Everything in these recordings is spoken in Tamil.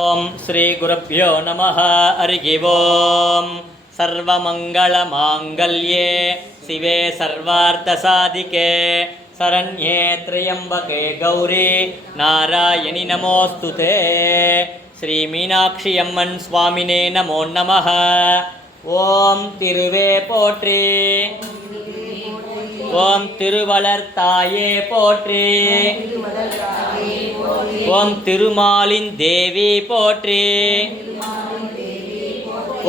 ஓம் ஸ்ரீ குருப்யோ நமः. ஹரி ஓம். சர்வமங்கள மாங்கல்யே சிவே சர்வார்த்த சாதிகே சரண்யே த்ரியம்பகே கௌரி நாராயணி நமோஸ்துதே. ஸ்ரீ மீனாட்சி அம்மன் சுவாமினே நமோ நமः. ஓம் திருவே போற்றி, ஓம் திருவளர்த்தாயே போற்றி, ஓம் திருமாலின் தேவி போற்றி,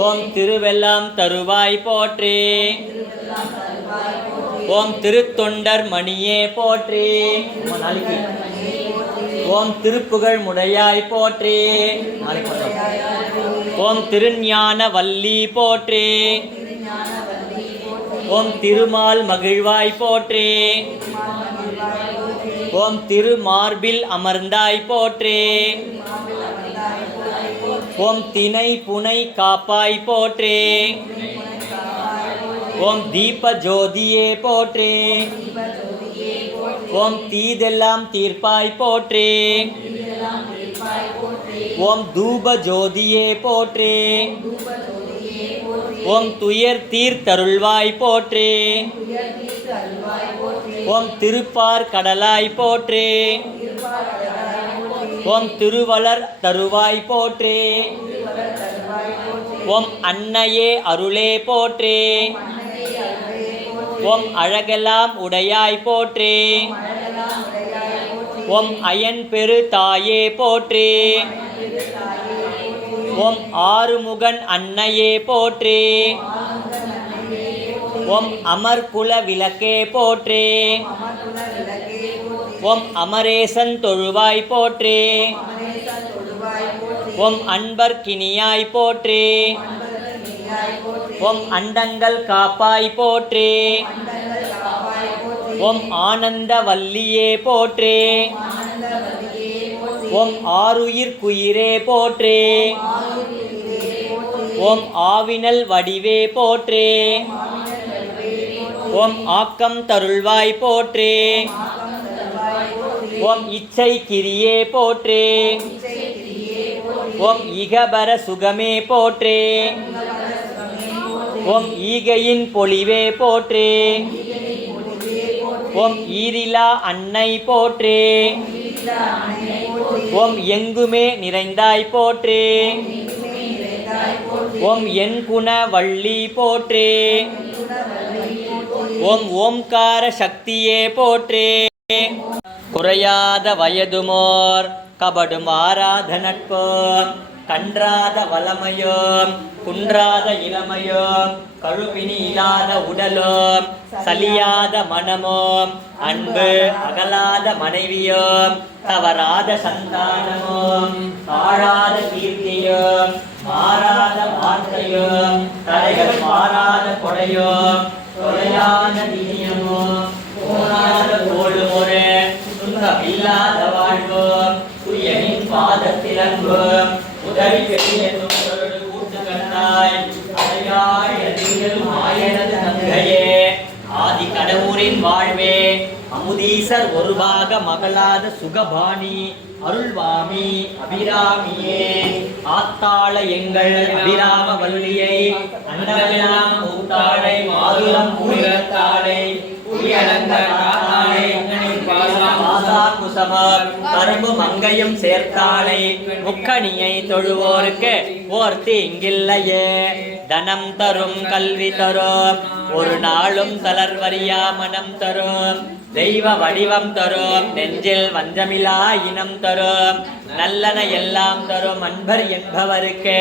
ஓம் திருவெல்லாம் தருவாய் போற்றி, ஓம் திருத்தொண்டர் மணியே போற்றி, ஓம் திருப்புகழ் முடையாய் போற்றி, ஓம் திருஞான வல்லி போற்றி, ஓம் திருமால் மகிழ்வாய் போற்றி, ஓம் திருமார்பில் அமர்ந்தாய் போற்றி, ஓம் தினை புனை காப்பாய் போற்றி, ஓம் தீப ஜோதியே போற்றி, ஓம் தீதெல்லாம் தீர்ப்பாய் போற்றி, ஓம் தூப ஜோதியே போற்றி, ஓம் துயர் தீர்த்தருள்வாய் போற்றி, ஓம் திருப்பார் கடலாய் போற்றி, ஓம் திருவளர் தருவாய் போற்றி, ஓம் அன்னையே அருளே போற்றி, ஓம் அழகெல்லாம் உடையாய் போற்றி, ஓம் அயன் பெரு தாயே போற்றி, ஓம் ஆறுமுகன் அன்னையே போற்றி, ஓம் அமர்குல விளக்கே போற்றி, ஓம் அமரேசன் தொழுவாய் போற்றி, ஓம் அன்பர் கிணியாய் போற்றி, ஓம் அண்டங்கள் காப்பாய் போற்றி, ஓம் ஆனந்த வல்லியே போற்றி, ஓம் ஆருயிர் குயிரே போற்றி, ஓம் ஆவினல் வடிவே போற்றி, ஓம் ஆக்கம் தருள்வாய் போற்றி, ஓம் இச்சை கிரியே போற்றி, ஓம் இகபர சுகமே போற்றி, ஓம் ஈகையின் பொலிவே போற்றி, ஓம் ஈரிலா அன்னை போற்றி, ஓம் எங்குமே நிறைந்தாய் போற்றி, ஓம் என் குண வள்ளி போற்றி, ஓம் ஓம்கார சக்தியே போற்றி. குறையாத வயதுமோர் கபடும் ஆராத நட்போம், கன்றாத வளமையோம் குன்றாத இளமையோம், கழுவினி இல்லாத உடலோம் சலியாத மனமோம், அன்பு அகலாத மனைவியோம் தவறாத சந்தானமோம், தாழாத கீர்த்தியோம் மாறாத வார்த்தையோம், தரைகள் மாறாத கொடையோம் தொலையாத திணியமோம், போனாத தோளுமொரு துன்பமில்லாத வாழ்வோம், துயனின் பாதத்திலன்போம் உதவி பெரிய தொண்டரோடு கூட்டு கண்டாய் அடையாய் அதிகள் மாயனது நங்கையே, ஆதி கடவுரின் வாழ்வே அமுதீசர் ஒருபாக மகளாத சுகபாணி அருள்வாமி அபிராமியே, ஆத்தாள எங்கள் அபிராம வல்லியை அண்டமெல்லாம் கூத்தாளை மாதுளம் பூரத்தாளை கரும்பு மங்கையும் சேர்த்தாளை, முக்கணியை தொழுவோருக்கு ஓர்த்தி இங்கில்லையே, தனம் தரும் கல்வி தரும் ஒரு நாளும் தளர்வரியா மனம் தரும், தெய்வ வடிவம் தரும் நெஞ்சில் வஞ்சமிலா இனம் தரும், நல்லன எல்லாம் தரும் அன்பர் என்பவருக்கு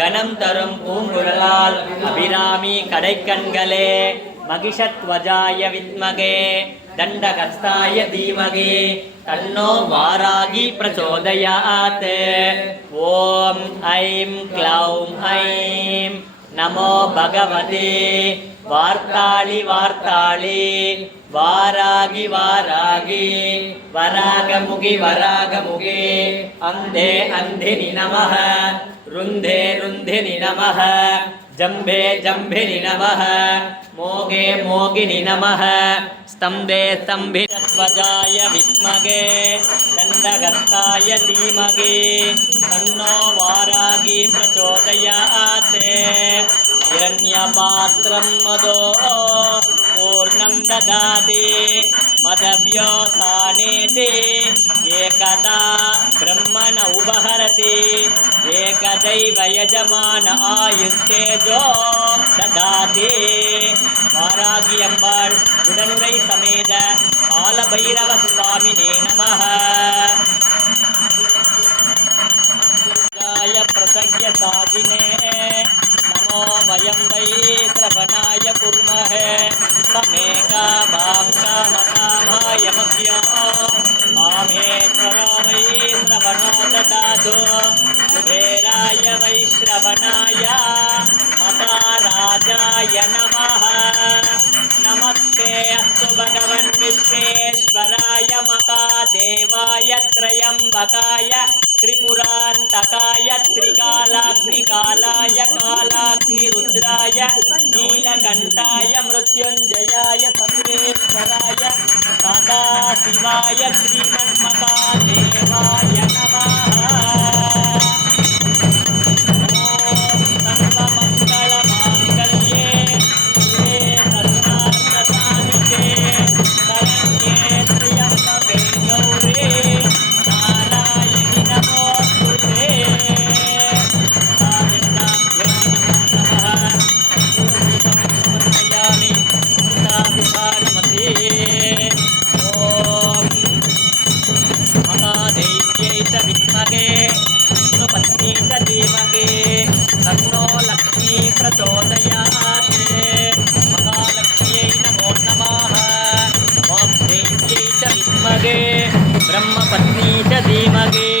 கணம் தரும் பூங்குழலால் அபிராமி கடைக்கண்களே, மகிஷத்வஜாய வித்மகே தண்டகஸ்தாய தீமகே தன்னோ வாராகி பிரச்சோதயாத். ஓம் ஐம் க்ளௌம் ஐம் நமோ பகவதே வார்த்தாளி வார்த்தாளி வாராகி வாராகி வராகமுகி வராகமுகி அந்தே அந்தினி நமः ருந்தே ருந்தினி நமः ஜம்பே ஜம்பினி நமः மோகே மோகினி நமः स्तंभे स्तंभितध्वजाय विद्महे दण्डहस्ताय धीमहि तन्नो वारागी प्रचोदयात् हिरण्यपात्रं मदो पूर्णं ददाति मदव्योसानेति एकदा ब्रह्मण उपहरति एकदैव यजमान आयुस्तेजो ददाति वारागी अम्बाள் उडनुरै समेत कालभैरव स्वामिने नमः गाय प्रसज्ञ सागिने नमो वयं वै श्रवणाय कुर्महे समेका कामकामाय मह्यो आमेश्वरो वै श्रवणो ददातु कुबेराय वै श्रवणाय मता राजाय नमः नमस्ते अस्तु भगवन् विश्वेश्वराय महादेवाय त्रयंबकाय त्रिपुरान्तकाय त्रिकालाग्निकालाय कालाग्निरुद्राय नीलकण्ठाय मृत्युञ्जयाय सर्वेश्वराय सदाशिवाय श्रीमन्महादेवाय नमः तन्नो लक्ष्मी प्रचोदयात् महालक्ष्म्यै नमो नमः वाग्देव्यै च विद्महे ब्रह्मपत्नी च धीमहि